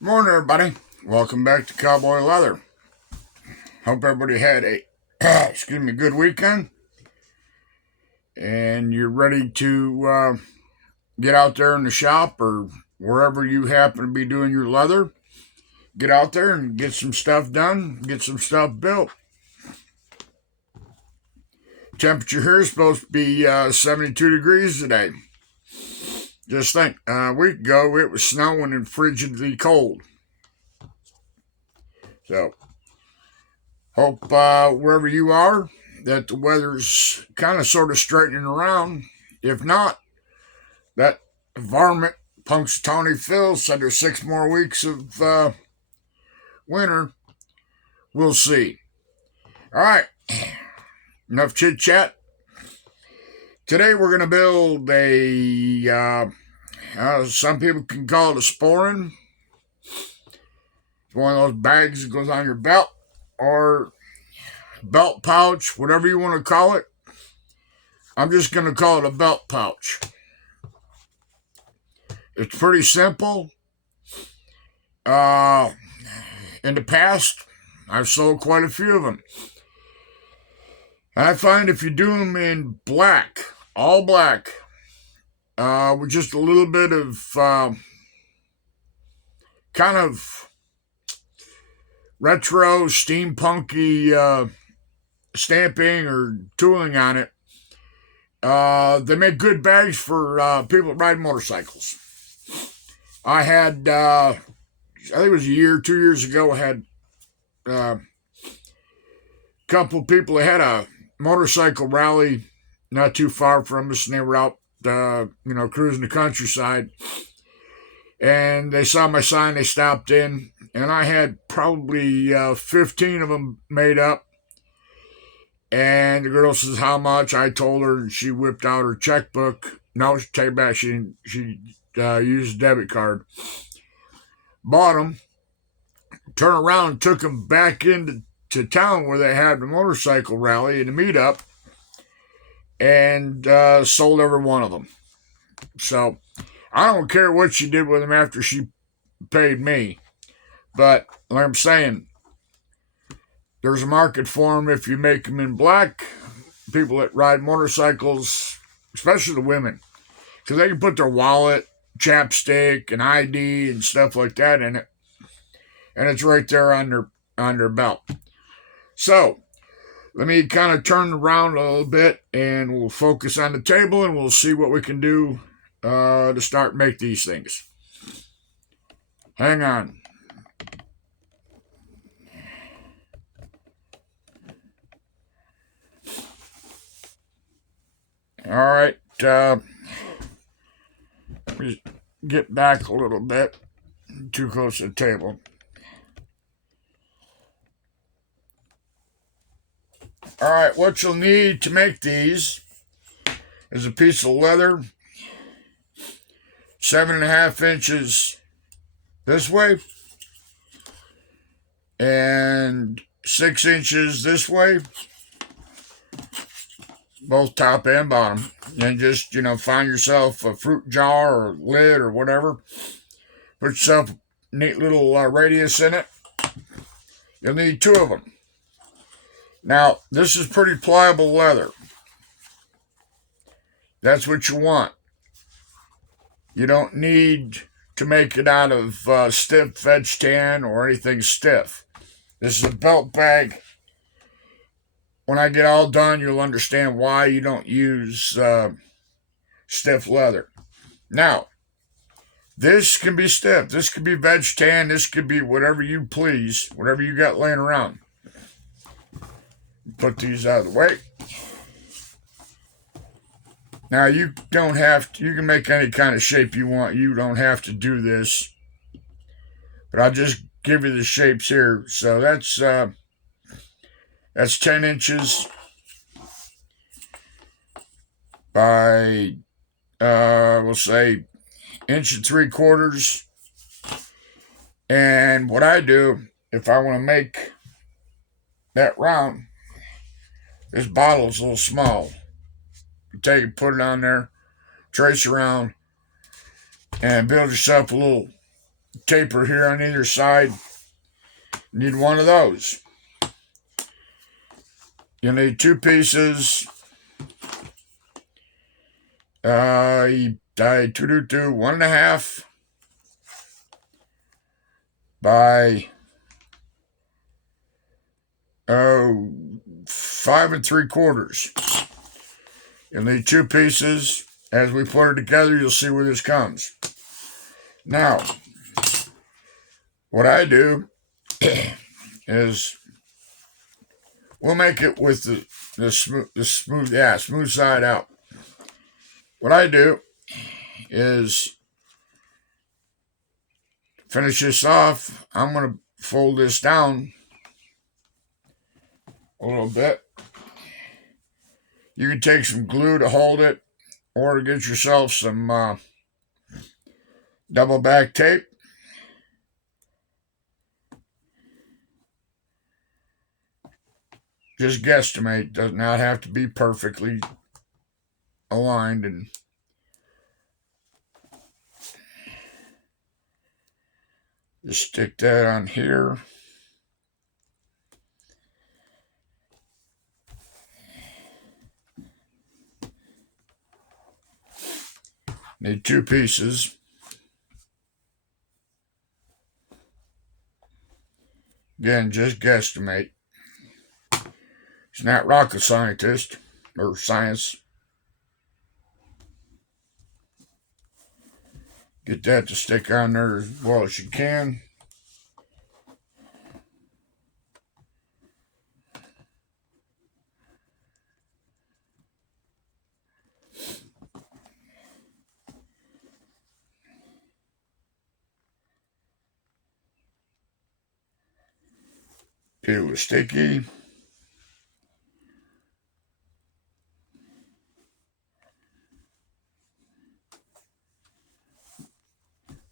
Morning, everybody. Welcome back to Cowboy Leather. Hope everybody had a good weekend, and you're ready to get out there in the shop or wherever you happen to be doing your leather. Get out there and get some stuff done, get some stuff built. Temperature here is supposed to be 72 degrees today. Just think, a week ago it was snowing and frigidly cold. So, hope wherever you are that the weather's kind of sort of straightening around. If not, that varmint Punxsutawney Phil said there's 6 more weeks of winter. We'll see. All right, enough chit chat. Today we're going to build some people can call it a sporran. It's one of those bags that goes on your belt or belt pouch, whatever you want to call it. I'm just going to call it a belt pouch. It's pretty simple. In the past, I've sold quite a few of them. I find if you do them in black, all black, with just a little bit of kind of retro, steampunky stamping or tooling on it, they make good bags for people that ride motorcycles. I had, I think it was 2 years ago, I had a couple people that had a motorcycle rally not too far from us, and they were out, cruising the countryside. And they saw my sign, they stopped in, and I had probably 15 of them made up. And the girl says, how much? I told her, and she whipped out her checkbook. No, take it back. She used a debit card. Bought them, turned around and took them back into town where they had the motorcycle rally and the meetup, and sold every one of them. So I don't care what she did with them after she paid me. But like I'm saying, there's a market for them if you make them in black. People that ride motorcycles, especially the women, because they can put their wallet, chapstick, and ID and stuff like that in it, and it's right there on their belt. So let me kind of turn around a little bit, and we'll focus on the table, and we'll see what we can do to start make these things. Hang on. All right. Get back a little bit. Too close to the table. All right. What you'll need to make these is a piece of leather, 7.5 inches this way, and 6 inches this way, both top and bottom. And just, find yourself a fruit jar or lid or whatever. Put yourself a neat little radius in it. You'll need 2 of them. Now, this is pretty pliable leather. That's what you want. You don't need to make it out of stiff veg tan or anything stiff. This is a belt bag. When I get all done, you'll understand why you don't use stiff leather. Now, this can be stiff. This could be veg tan. This could be whatever you please, whatever you got laying around. Put these out of the way. Now, you don't have to, you can make any kind of shape you want. You don't have to do this. But I'll just give you the shapes here. So that's 10 inches by, we'll say, 1 3/4. And what I do, if I want to make that round, this bottle's a little small. You take it, put it on there, trace around, and build yourself a little taper here on either side. Need one of those. You'll need 2 pieces. You die 1.5 by 5 3/4. You'll need 2 pieces. As we put it together, you'll see where this comes. Now, what I do is we'll make it with the smooth side out. What I do is finish this off. I'm going to fold this down a little bit. You can take some glue to hold it, or get yourself some double back tape. Just guesstimate. Does not have to be perfectly aligned. And just stick that on here. Need 2 pieces. Again, just guesstimate. It's not rocket scientist or science. Get that to stick on there as well as you can. It was sticky.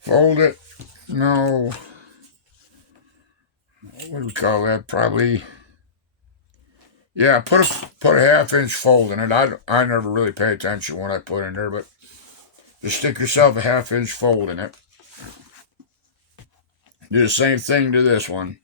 Fold it. No. What do we call that? Probably. Yeah, put a 1/2 inch fold in it. I never really pay attention when I put in there, but just stick yourself a 1/2 inch fold in it. Do the same thing to this one.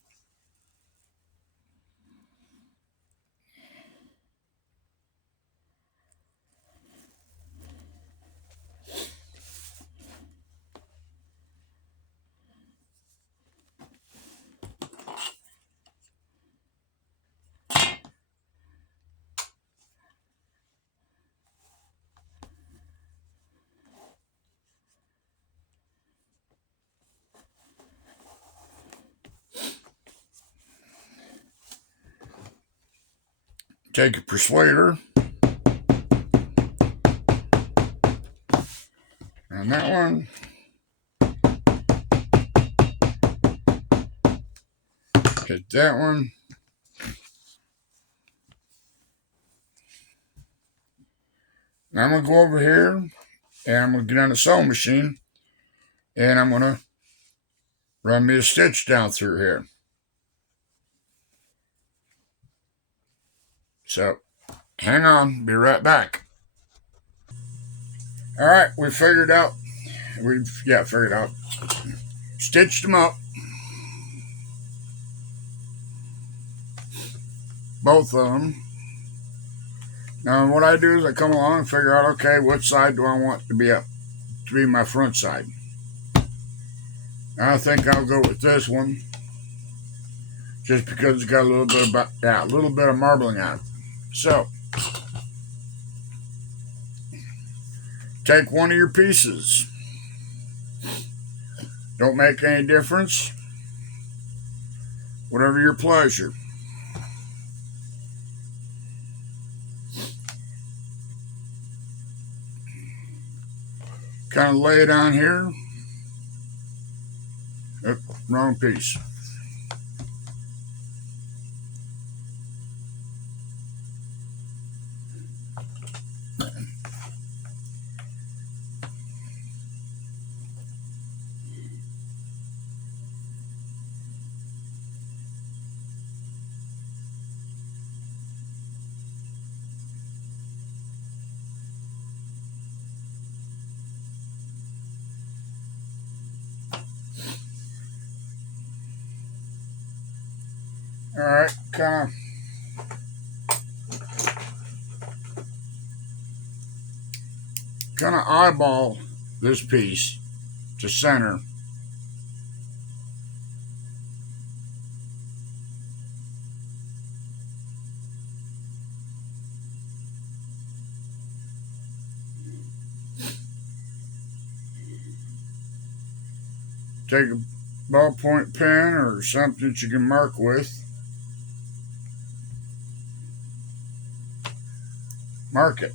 Take a persuader. And that one. Hit that one. Now I'm going to go over here and I'm going to get on the sewing machine and I'm going to run me a stitch down through here. So, hang on, be right back. All right, we figured out. Figured out. Stitched them up. Both of them. Now, what I do is I come along and figure out, okay, which side do I want to be my front side? I think I'll go with this one, just because it's got a little bit of marbling on it. So, take one of your pieces. Don't make any difference. Whatever your pleasure. Kind of lay it on here. Wrong piece. All right, kind of eyeball this piece to center. Take a ballpoint pen or something that you can mark with. Mark it.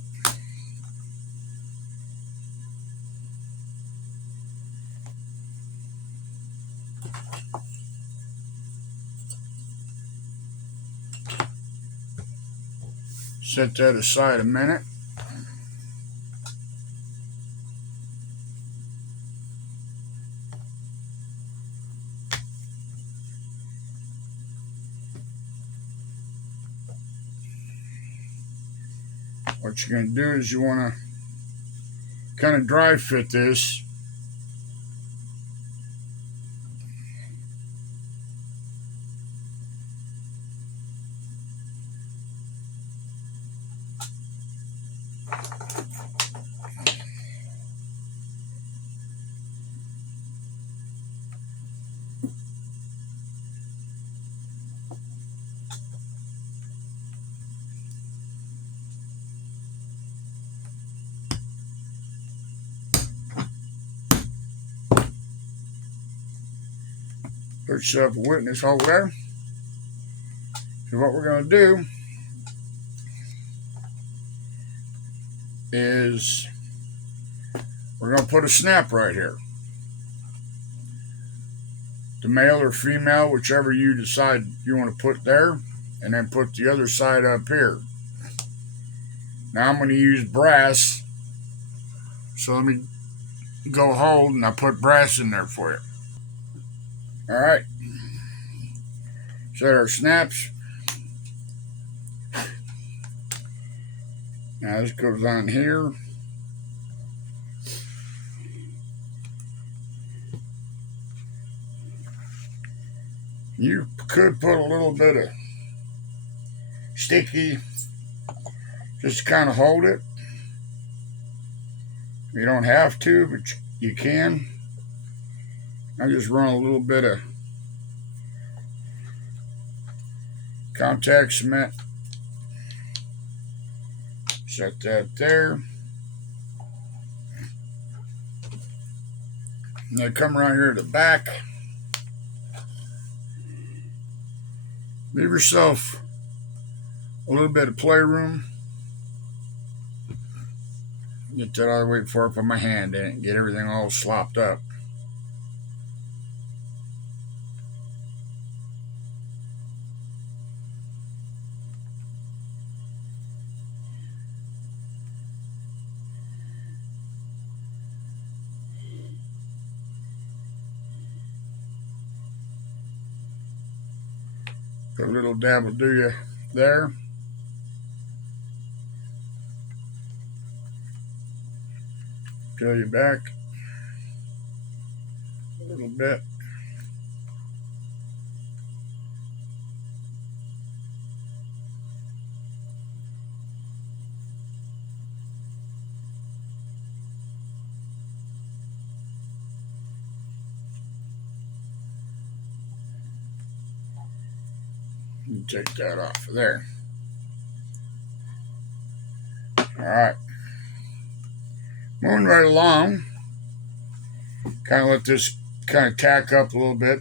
Set that aside a minute. What you're going to do is you want to kind of dry fit this. Put yourself a witness hole there. So what we're going to do is we're going to put a snap right here. The male or female, whichever you decide you want to put there, and then put the other side up here. Now I'm going to use brass, so let me go hold and I put brass in there for you. All right, set our snaps. Now this goes on here. You could put a little bit of sticky just to kind of hold it. You don't have to, but you can. I just run a little bit of contact cement. Set that there. And then come around here to the back. Leave yourself a little bit of playroom. Get that out of the way before I put my hand in it and get everything all slopped up. Put a little dab will do you there. Peel you back a little bit. And take that off of there. All right. Moving right along. Kind of let this kind of tack up a little bit.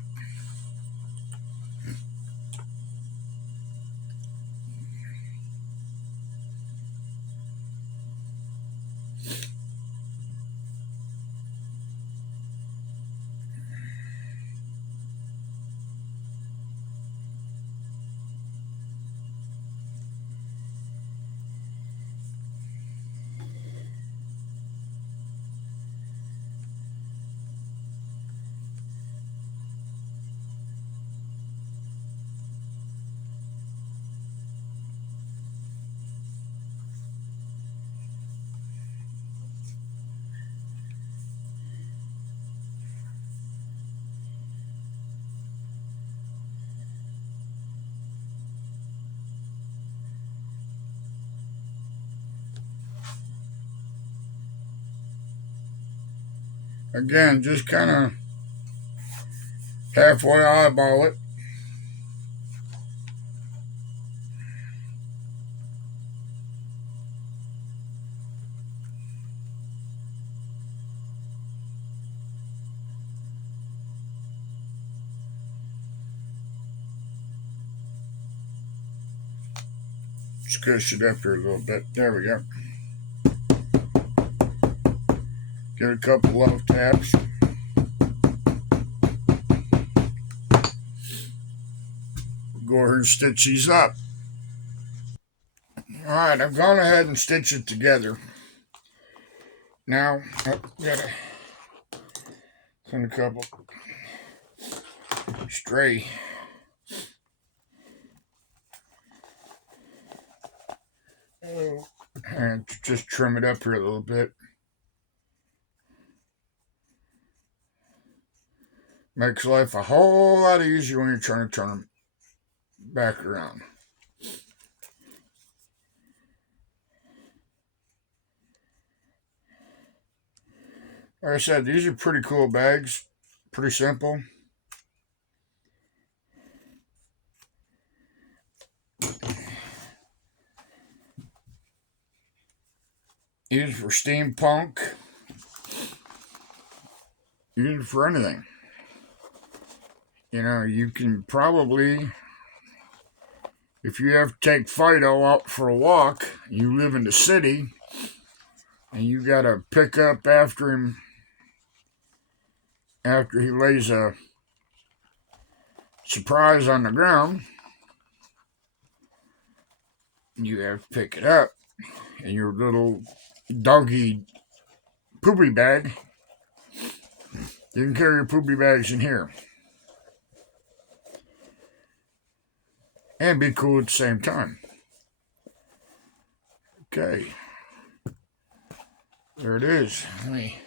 Again, just kind of halfway eyeball it. Squish it up here a little bit. There we go. Give it a couple love taps. Go ahead and stitch these up. Alright, I've gone ahead and stitched it together. Now, gotta send a couple stray and just trim it up here a little bit. Makes life a whole lot easier when you're trying to turn them back around. Like I said, these are pretty cool bags. Pretty simple. Used for steampunk. Used for anything. You know, you can probably, if you have to take Fido out for a walk, you live in the city, and you gotta pick up after him after he lays a surprise on the ground, you have to pick it up in your little doggy poopy bag. You can carry your poopy bags in here. And be cool at the same time. Okay. There it is. Let me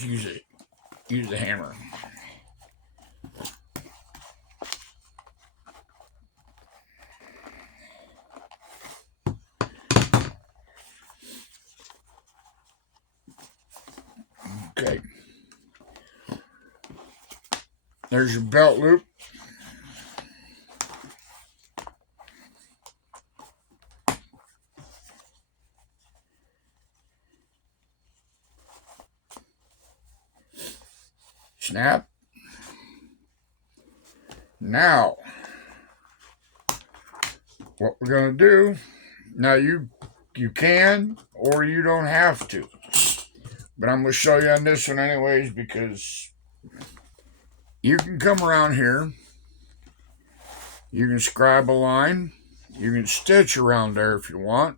use it. Use the hammer. Okay. There's your belt loop. Snap. Now, what we're going to do, now you can or you don't have to. But I'm going to show you on this one anyways because you can come around here. You can scribe a line. You can stitch around there if you want.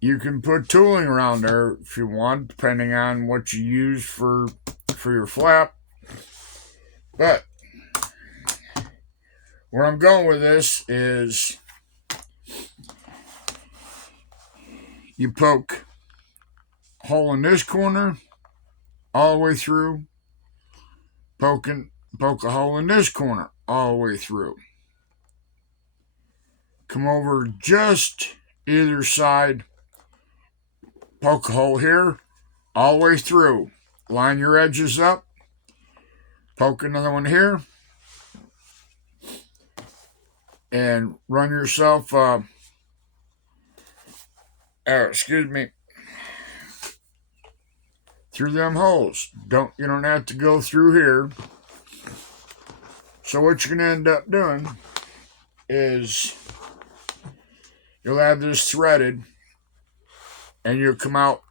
You can put tooling around there if you want, depending on what you use for your flap. But where I'm going with this is you poke a hole in this corner all the way through. Poke a hole in this corner all the way through. Come over just either side. Poke a hole here all the way through. Line your edges up. Poke another one here. And run yourself, through them holes. You don't have to go through here. So what you're going to end up doing is you'll have this threaded and you'll come out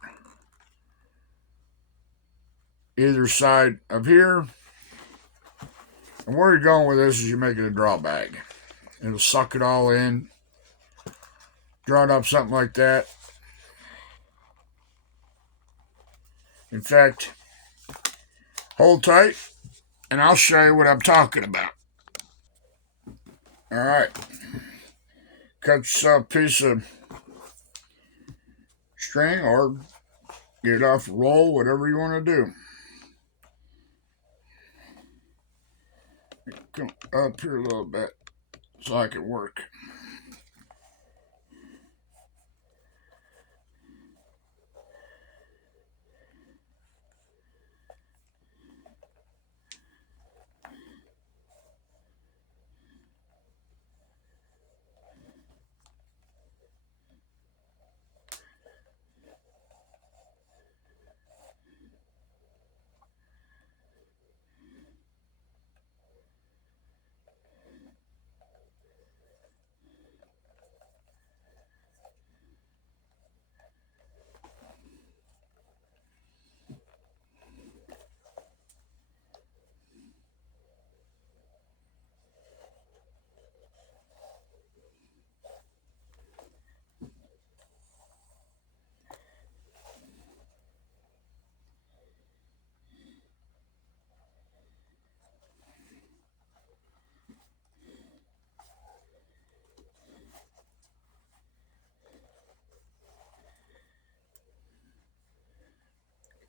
either side of here. And where you're going with this is you're making a draw bag. It'll suck it all in. Draw it up something like that. In fact, hold tight and I'll show you what I'm talking about. Alright. Cut yourself a piece of string or get it off a roll, whatever you want to do. Come up here a little bit so I can work.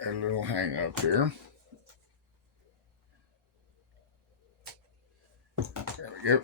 a little hang up here. There we go.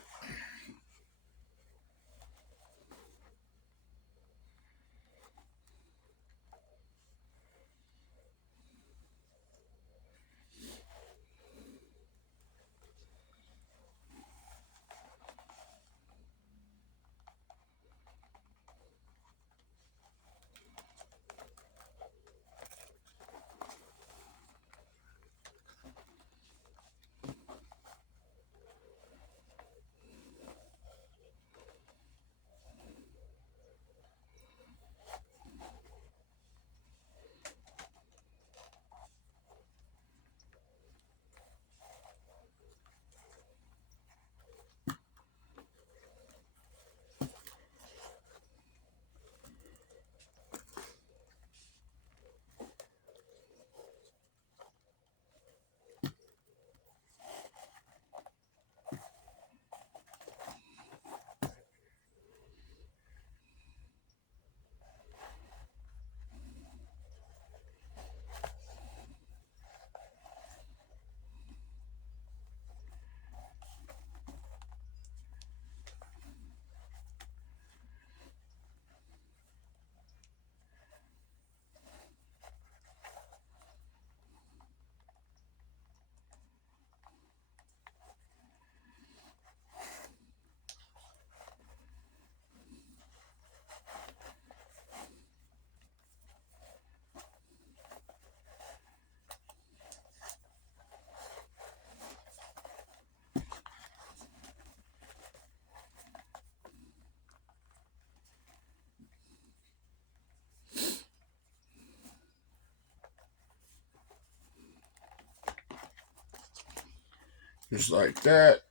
Just like that.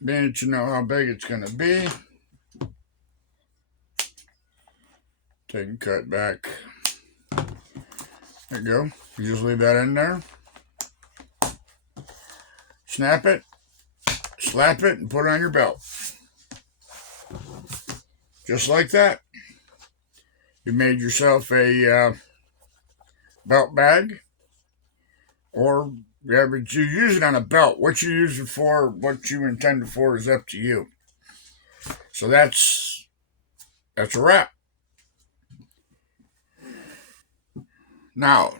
Then you know how big it's going to be. Take and cut back. There you go. You just leave that in there. Snap it, slap it, and put it on your belt. Just like that. You made yourself a belt bag. Or, yeah, but you use it on a belt. What you use it for, what you intend it for is up to you. So that's a wrap. Now,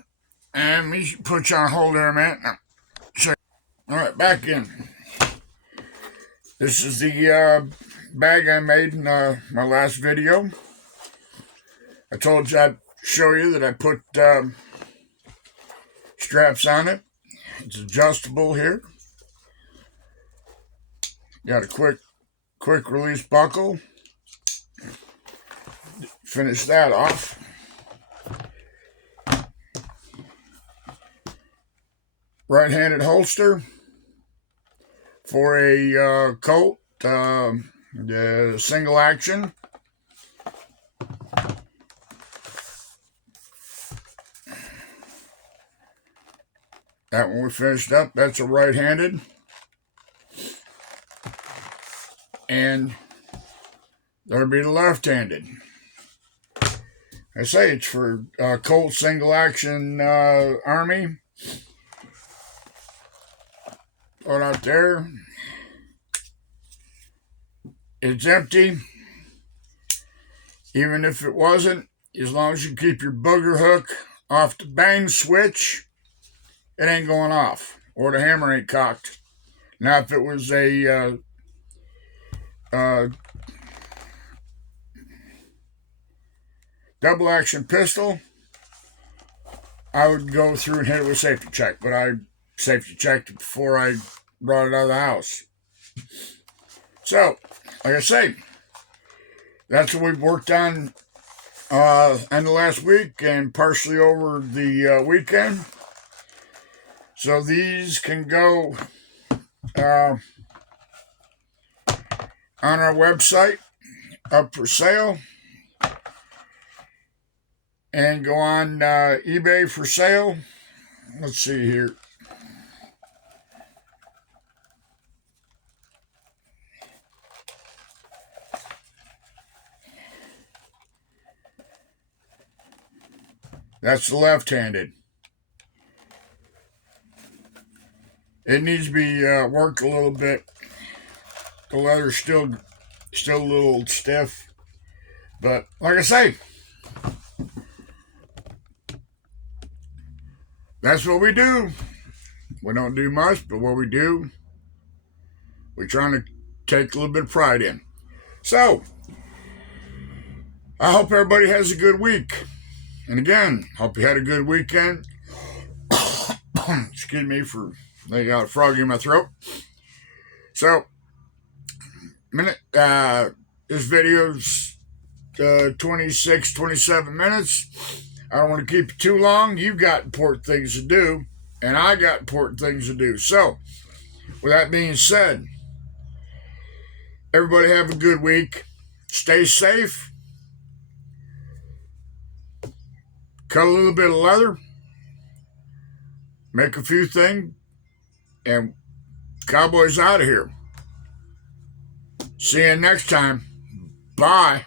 and me put you on hold there a minute. Now, all right, back in. This is the bag I made in my last video. I told you I'd show you that I put straps on it. It's adjustable here. Got a quick release buckle. Finish that off. Right-handed holster for a Colt single action. That one we finished up. That's a right-handed. And there'll be the left-handed. I say it's for Colt single action Army. Put out there. It's empty. Even if it wasn't, as long as you keep your booger hook off the bang switch, it ain't going off, or the hammer ain't cocked. Now, if it was a double action pistol, I would go through and hit it with safety check, but I safety checked it before I brought it out of the house. So, like I say, that's what we've worked on in the last week and partially over the weekend. So these can go on our website, up for sale, and go on eBay for sale. Let's see here. That's the left-handed. It needs to be worked a little bit. The leather's still a little stiff. But like I say, that's what we do. We don't do much, but what we do, we're trying to take a little bit of pride in. So, I hope everybody has a good week. And again, hope you had a good weekend. Excuse me for I got a frog in my throat. So, this video's 26, 27 minutes. I don't want to keep it too long. You've got important things to do, and I got important things to do. So, with that being said, everybody have a good week. Stay safe. Cut a little bit of leather. Make a few things. And Cowboys out of here. See you next time. Bye.